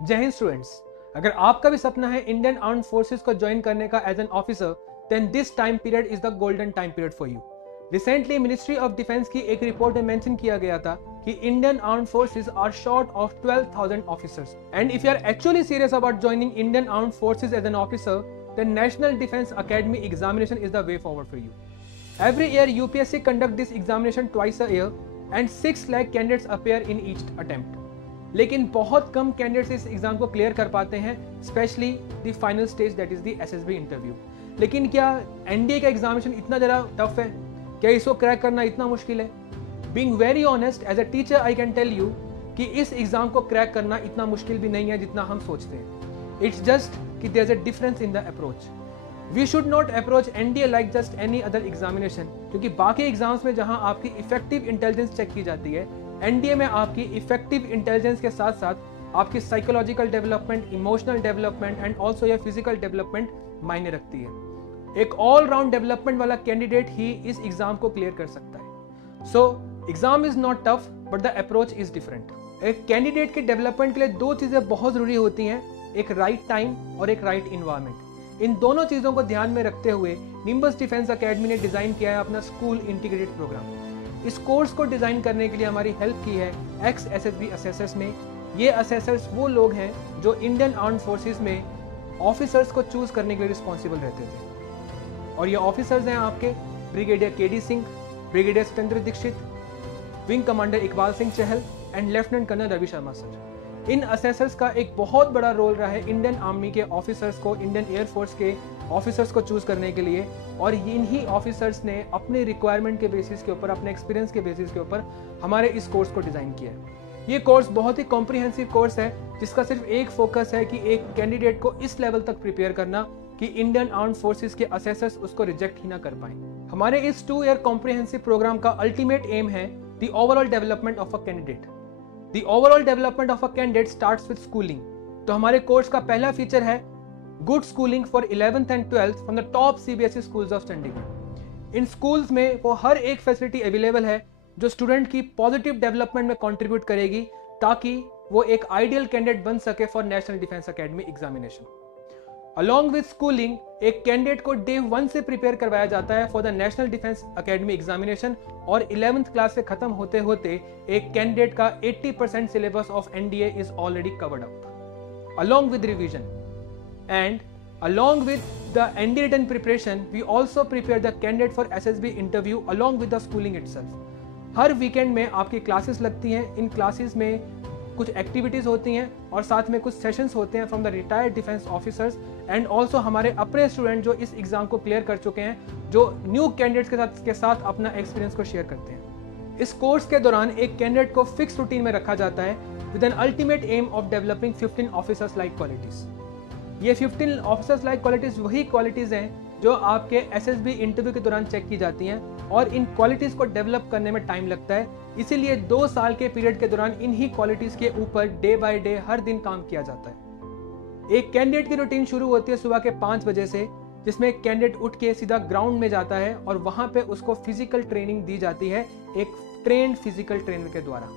जय हिंद स्टूडेंट्स, अगर आपका भी सपना है इंडियन आर्म्ड फोर्सेस को ज्वाइन करने का as an officer, then this time period is the golden time period for you. Recently ministry of defence की एक रिपोर्ट में मेंशन किया गया था कि Indian armed forces are short of 12,000 officers, and if you are actually serious about joining Indian armed forces as an officer, then National Defense Academy examination is the way forward for you. Every year UPSC conduct this examination twice a year and 6 lakh candidates appear in each attempt. लेकिन बहुत कम candidates इस exam को clear कर पाते हैं, specially the final stage that is the SSB interview. लेकिन क्या NDA का एग्जामिनेशन इतना ज़्यादा टफ है? क्या इसको क्रैक करना इतना मुश्किल है? Being very honest, as a teacher I can tell you कि इस एग्जाम को क्रैक करना इतना मुश्किल भी नहीं है जितना हम सोचते हैं। इट्स जस्ट कि there's a difference in the approach. We should not approach NDA like just any other examination, क्योंकि बाकी एग्जाम्स में जहां आपकी इफेक्टिव इंटेलिजेंस चेक की जाती है, एनडीए में आपकी इफेक्टिव इंटेलिजेंस के साथ साथ आपकी psychological development, emotional development and also your physical development मायने रखती है। एक ऑल राउंड डेवलपमेंट वाला कैंडिडेट ही इस एग्जाम को क्लियर कर सकता है। So exam is not tough but the approach is different. एक कैंडिडेट के डेवलपमेंट के लिए दो चीजें बहुत जरूरी होती हैं, एक राइट टाइम और एक राइट इन्वायरमेंट। इन दोनों चीजों को ध्यान में रखते हुए निम्बस डिफेंस एकेडमी ने डिजाइन किया है अपना स्कूल इंटीग्रेटेड प्रोग्राम। इस कोर्स को डिजाइन करने के लिए हमारी हेल्प की है एक्स एसएसबी असेसर्स ने। ये असेसर्स वो लोग हैं जो इंडियन आर्म्ड फोर्सेस में ऑफिसर्स को चूज करने के लिए रिस्पॉन्सिबल रहते थे। और ये ऑफिसर्स हैं आपके brigadier KD Singh, brigadier Satyendra Dikshit, wing commander Iqbal Singh Chahal and lieutenant colonel Ravi Sharma sir. इन असेसर्स का एक बहुत बड़ा रोल रहा है इंडियन आर्मी के ऑफिसर्स को, इंडियन एयरफोर्स के ऑफिसर्स को चूज करने के लिए। और इन्हीं ऑफिसर्स ने अपने रिक्वायरमेंट के बेसिस के ऊपर, अपने एक्सपीरियंस के बेसिस के ऊपर हमारे इस कोर्स को डिजाइन किया है। ये कोर्स बहुत ही कॉम्प्रिहेंसिव कोर्स है जिसका सिर्फ एक फोकस है कि एक कैंडिडेट को इस लेवल तक प्रिपेयर करना कि इंडियन आर्म्ड फोर्सेस के असेसर्स उसको रिजेक्ट ही ना कर पाए। हमारे इस 2 ईयर कॉम्प्रिहेंसिव प्रोग्राम का अल्टीमेट एम है the overall development of a candidate. The overall development of a candidate starts with schooling. तो हमारे कोर्स का पहला फीचर है good schooling for 11th and 12th from the top CBSE schools of Chandigarh. In schools में वो हर एक facility available है जो स्टूडेंट की पॉजिटिव डेवलपमेंट में कंट्रीब्यूट करेगी ताकि वो एक आइडियल कैंडिडेट बन सके for national defence academy examination. Along with schooling एक कैंडिडेट को डे 1 से प्रिपेयर करवाया जाता है for the national defence academy examination, और 11th क्लास से खत्म होते होते एक कैंडिडेट का 80% syllabus of NDA is already covered up along with revision. And along with the ND written preparation, we also prepare the candidate for SSB interview along with the schooling itself. Her weekend में आपकी classes लगती हैं। इन classes में कुछ activities होती हैं और साथ में कुछ सेशंस होते हैं from the retired defence officers and also हमारे अपने स्टूडेंट जो इस एग्जाम को क्लियर कर चुके हैं, जो न्यू कैंडिडेट्स के साथ अपना एक्सपीरियंस को शेयर करते हैं। इस कोर्स के दौरान एक कैंडिडेट को फिक्स रूटीन में रखा जाता है with an ultimate aim of developing 15 officers like qualities. ये 15 ऑफिसर्स लाइक क्वालिटीज वही क्वालिटीज हैं जो आपके एसएसबी इंटरव्यू के दौरान चेक की जाती हैं, और इन क्वालिटीज को डेवलप करने में टाइम लगता है। इसीलिए 2 साल के पीरियड के दौरान इन्हीं क्वालिटीज के ऊपर डे बाय डे हर दिन काम किया जाता है। एक कैंडिडेट की रूटीन शुरू होती है सुबह के 5 बजे से, जिसमें एक कैंडिडेट उठ के सीधा ग्राउंड में जाता है और वहां पे उसको फिजिकल ट्रेनिंग दी जाती है एक ट्रेन्ड फिजिकल ट्रेनर के द्वारा।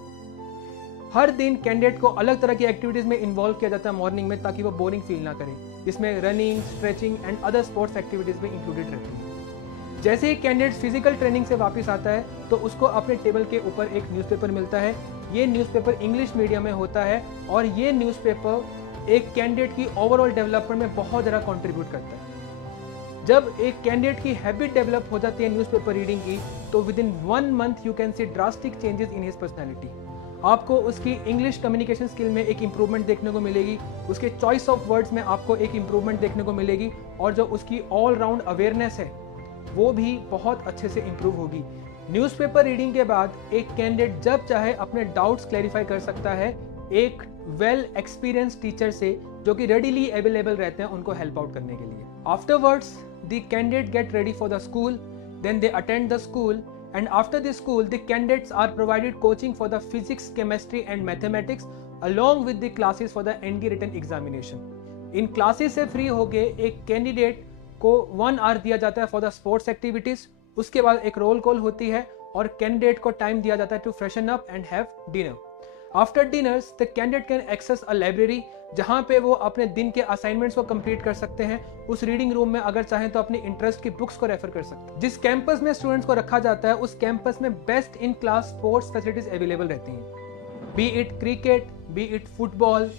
हर दिन कैंडिडेट को अलग तरह की एक्टिविटीज में इन्वॉल्व किया जाता है मॉर्निंग में, ताकि वो बोरिंग फील ना करे, जिसमें running, stretching and other sports activities भी इंक्लूडेड रहती है। जैसे ही कैंडिडेट फिजिकल ट्रेनिंग से वापस आता है तो उसको अपने टेबल के ऊपर एक न्यूज़पेपर मिलता है। ये न्यूज़पेपर इंग्लिश मीडियम में होता है और ये न्यूज़पेपर एक कैंडिडेट की ओवरऑल डेवलपमेंट में बहुत ज़्यादा कंट्रीब्यूट करता है। जब एक कैंडिडेट की हैबिट डेवलप हो जाती है न्यूज़पेपर रीडिंग की, तो with in 1 month you can see drastic changes in his personality. आपको उसकी इंग्लिश कम्युनिकेशन स्किल में एक इंप्रूवमेंट देखने को मिलेगी, उसके चॉइस ऑफ वर्ड्स में आपको एक इंप्रूवमेंट देखने को मिलेगी, और जो उसकी ऑल राउंड अवेयरनेस है वो भी बहुत अच्छे से इंप्रूव होगी। न्यूज़पेपर रीडिंग के बाद एक कैंडिडेट जब चाहे अपने डाउट्स क्लैरिफाई कर सकता है एक वेल एक्सपीरियंस टीचर से, जो कि रेडीली अवेलेबल रहते हैं उनको हेल्प आउट करने के लिए। Afterwards the candidate get ready for the school, then they attend the school, and after the school the candidates are provided coaching for the physics, chemistry and mathematics along with the classes for the ND written examination. In classes से free होके एक candidate को 1 our दिया जाता है for the sports activities. उसके बाद एक रोल कॉल होती है और कैंडिडेट को टाइम दिया जाता है to freshen up and have dinner. After dinners, the candidate can access a library जहाँ पे वो अपने दिन के असाइनमेंट्स को कंप्लीट कर सकते हैं। उस रीडिंग रूम में अगर चाहें तो अपनी इंटरेस्ट की बुक्स को रेफर कर सकते हैं। जिस कैंपस में स्टूडेंट्स को रखा जाता है उस कैंपस में best in class sports facilities available रहती हैं, B it cricket, B it football,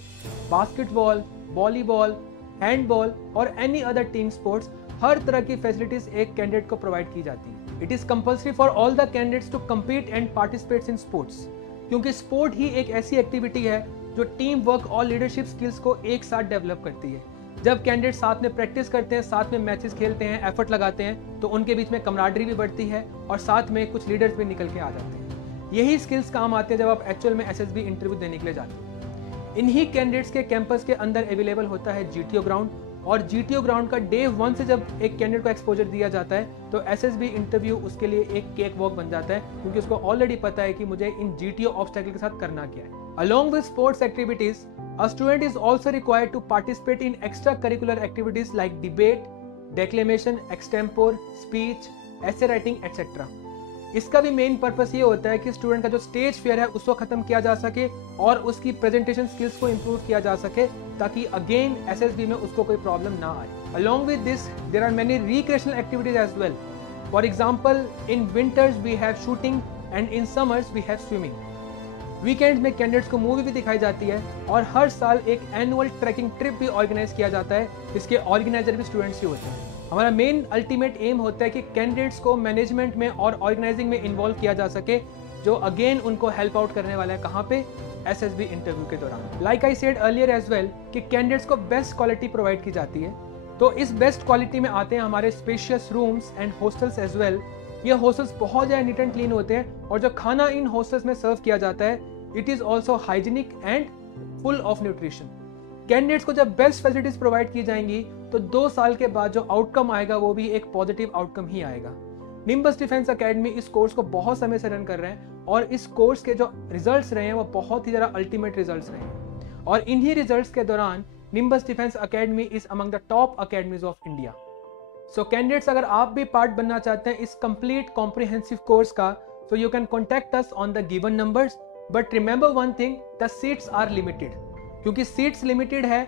basketball, volleyball, handball और एनी अदर टीम स्पोर्ट्स। हर तरह की फैसिलिटीज एक कैंडिडेट को प्रोवाइड की जाती है। It is compulsory for all the candidates to compete and participate in sports, क्योंकि स्पोर्ट ही एक ऐसी एक्टिविटी है जो टीम वर्क और लीडरशिप स्किल्स को एक साथ डेवलप करती है। जब कैंडिडेट साथ में प्रैक्टिस करते हैं, साथ में मैचेस खेलते हैं, एफर्ट लगाते हैं, तो उनके बीच में कमराडरी भी बढ़ती है और साथ में कुछ लीडर्स भी निकल के आ जाते हैं। यही स्किल्स काम आते हैं जब आप एक्चुअल में एसएसबी इंटरव्यू देने के लिए जाते हैं। इन्हीं कैंडिडेट्स के कैंपस के अंदर अवेलेबल होता है जीटीओ ग्राउंड, और जीटीओ ग्राउंड का डे 1 से जब एक कैंडिडेट को एक्सपोजर दिया जाता है तो एसएसबी इंटरव्यू उसके लिए एक केक वॉक बन जाता है, क्योंकि उसको ऑलरेडी पता है कि मुझे इन जीटीओ ऑब्स्टेकल के साथ करना क्या है। Along with sports activities, a student is also required to participate in extracurricular activities like debate, declamation, extempore, speech, essay writing, etc. इसका भी मेन पर्पस ये होता है कि स्टूडेंट का जो स्टेज फियर है उसको खत्म किया जा सके और उसकी प्रेजेंटेशन स्किल्स को इम्प्रूव किया जा सके, ताकि अगेन एसएसबी में उसको कोई प्रॉब्लम ना आए। Along with this, there are many recreational activities as well. For example, in winters we have shooting and in summers we have swimming. Weekends में कैंडिडेट्स को मूवी भी दिखाई जाती है और हर साल एक एनुअल ट्रैकिंग ट्रिप भी ऑर्गेनाइज किया जाता है, जिसके ऑर्गेनाइजर भी स्टूडेंट्स ही होते हैं। हमारा मेन अल्टीमेट एम होता है कि कैंडिडेट्स को मैनेजमेंट में और ऑर्गेनाइजिंग में इन्वॉल्व किया जा सके, जो अगेन उनको हेल्प आउट करने वाला है कहाँ पे, एसएसबी इंटरव्यू के दौरान। Like I said earlier as well कि कैंडिडेट्स को बेस्ट क्वालिटी प्रोवाइड की जाती है, तो इस बेस्ट क्वालिटी में आते हैं हमारे spacious rooms and hostels as well. ये हॉस्टल्स बहुत ज़्यादा नीट एंड क्लीन होते हैं और जो खाना इन हॉस्टल्स में सर्व किया जाता है it is also hygienic and full of nutrition. Candidates को जब बेस्ट फैसिलिटीज प्रोवाइड की जाएंगी तो 2 साल के बाद जो आउटकम आएगा वो भी एक पॉजिटिव आउटकम ही आएगा। निम्बस डिफेंस एकेडमी इस कोर्स को बहुत समय से रन कर रहे हैं और इस कोर्स के जो रिजल्ट्स रहे हैं वो बहुत ही ज़्यादा अल्टीमेट रिजल्ट्स रहे हैं, और इन्हीं रिजल्ट्स के दौरान nimbus defence academy is among the top academies of India. So candidates, अगर आप भी पार्ट बनना चाहते हैं इस कंप्लीट कॉम्प्रिहेंसिव कोर्स का, so you can contact us on the given numbers, but remember one thing, the seats are limited. क्योंकि seats limited है,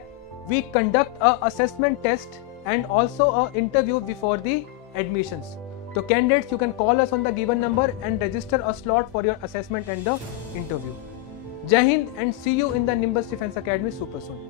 we conduct a assessment test and also a interview before the admissions. So candidates, you can call us on the given number and register a slot for your assessment and the interview. Jai Hind and see you in the Nimbus Defense Academy super soon.